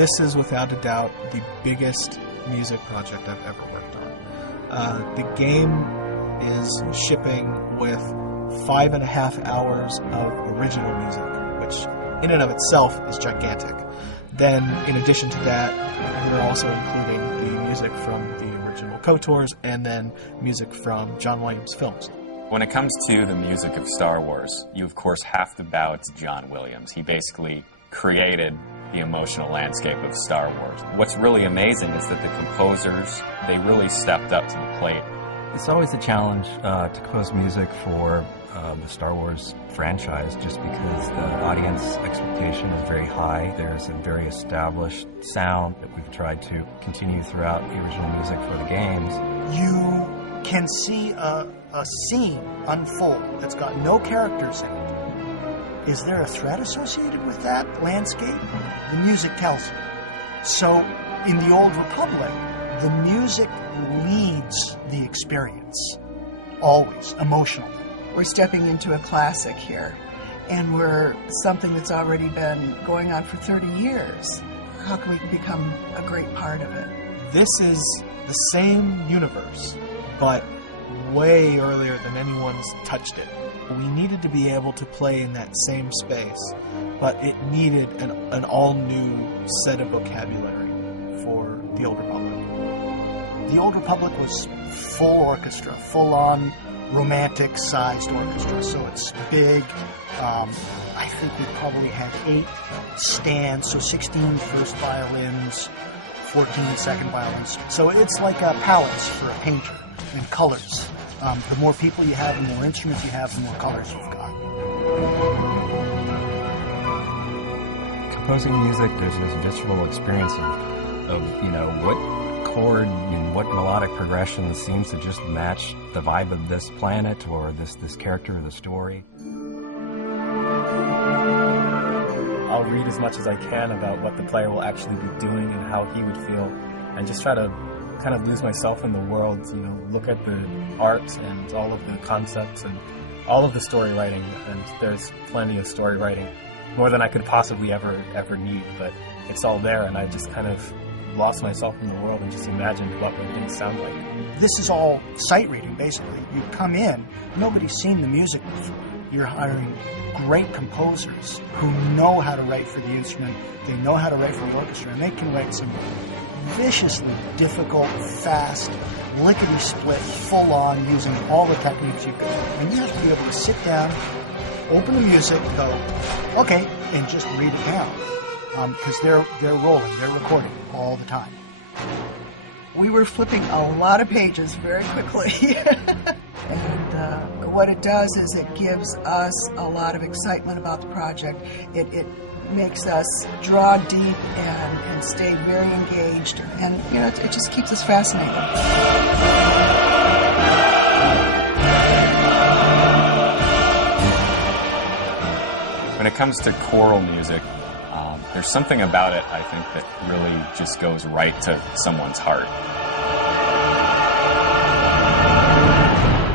This is without a doubt the biggest music project I've ever worked on. The game is shipping with 5.5 hours of original music, which in and of itself is gigantic. Then, in addition to that, we're also including the music from the original KOTORs and then music from John Williams films. When it comes to the music of Star Wars, you of course have to bow to John Williams. He basically created the emotional landscape of Star Wars. What's really amazing is that the composers, they really stepped up to the plate. It's always a challenge to compose music for the Star Wars franchise, just because the audience expectation is very high. There's a very established sound that we've tried to continue throughout the original music for the games. You can see a scene unfold that's got no characters in it. Is there a threat associated with that landscape? The music tells you. So, in the Old Republic, the music leads the experience, always, emotionally. We're stepping into a classic here, and we're something that's already been going on for 30 years. How can we become a great part of it? This is the same universe, but way earlier than anyone's touched it. We needed to be able to play in that same space, but it needed an all-new set of vocabulary for the Old Republic. The Old Republic was full orchestra, full-on romantic-sized orchestra, so it's big. I think we probably had 8 stands, so 16 first violins, 14 second violins. So it's like a palace for a painter, and colors. The more people you have, the more instruments you have, the more colors you've got. Composing music, there's this visceral experience of what chord and what melodic progression seems to just match the vibe of this planet or this character or the story. I'll read as much as I can about what the player will actually be doing and how he would feel, and just try to kind of lose myself in the world, look at the art and all of the concepts and all of the story writing, and there's plenty of story writing, more than I could possibly ever need, but it's all there, and I just kind of lost myself in the world and just imagined what would things sound like. This is all sight reading, basically. You come in, nobody's seen the music before. You're hiring great composers who know how to write for the instrument, they know how to write for the orchestra, and they can write some viciously difficult, fast, lickety-split, full-on, using all the techniques you can. And you have to be able to sit down, open the music, go, okay, and just read it down. Because they're rolling, they're recording all the time. We were flipping a lot of pages very quickly. And what it does is it gives us a lot of excitement about the project. It makes us draw deep and stay very engaged, and it just keeps us fascinated. When it comes to choral music, there's something about it, I think, that really just goes right to someone's heart.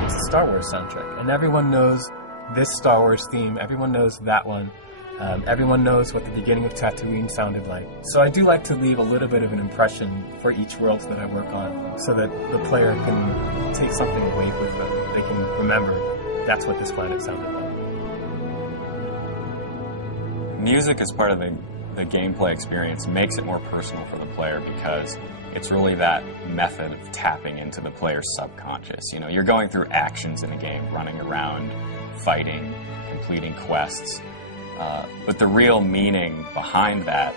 It's a Star Wars soundtrack, and everyone knows this Star Wars theme, everyone knows that one. Everyone knows what the beginning of Tatooine sounded like. So I do like to leave a little bit of an impression for each world that I work on, so that the player can take something away with them. They can remember that's what this planet sounded like. Music as part of the gameplay experience makes it more personal for the player, because it's really that method of tapping into the player's subconscious. You're going through actions in a game, running around, fighting, completing quests. But the real meaning behind that,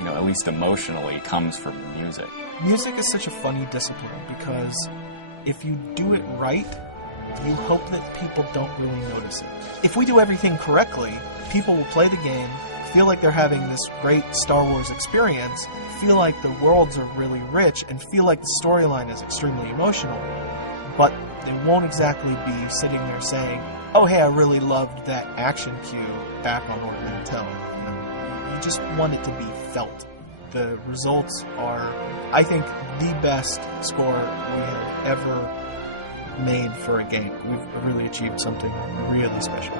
at least emotionally, comes from the music. Music is such a funny discipline, because if you do it right, you hope that people don't really notice it. If we do everything correctly, people will play the game, feel like they're having this great Star Wars experience, feel like the worlds are really rich, and feel like the storyline is extremely emotional. But they won't exactly be sitting there saying, oh, hey, I really loved that action cue back on Lord Mantell. You just want it to be felt. The results are, I think, the best score we have ever made for a game. We've really achieved something really special.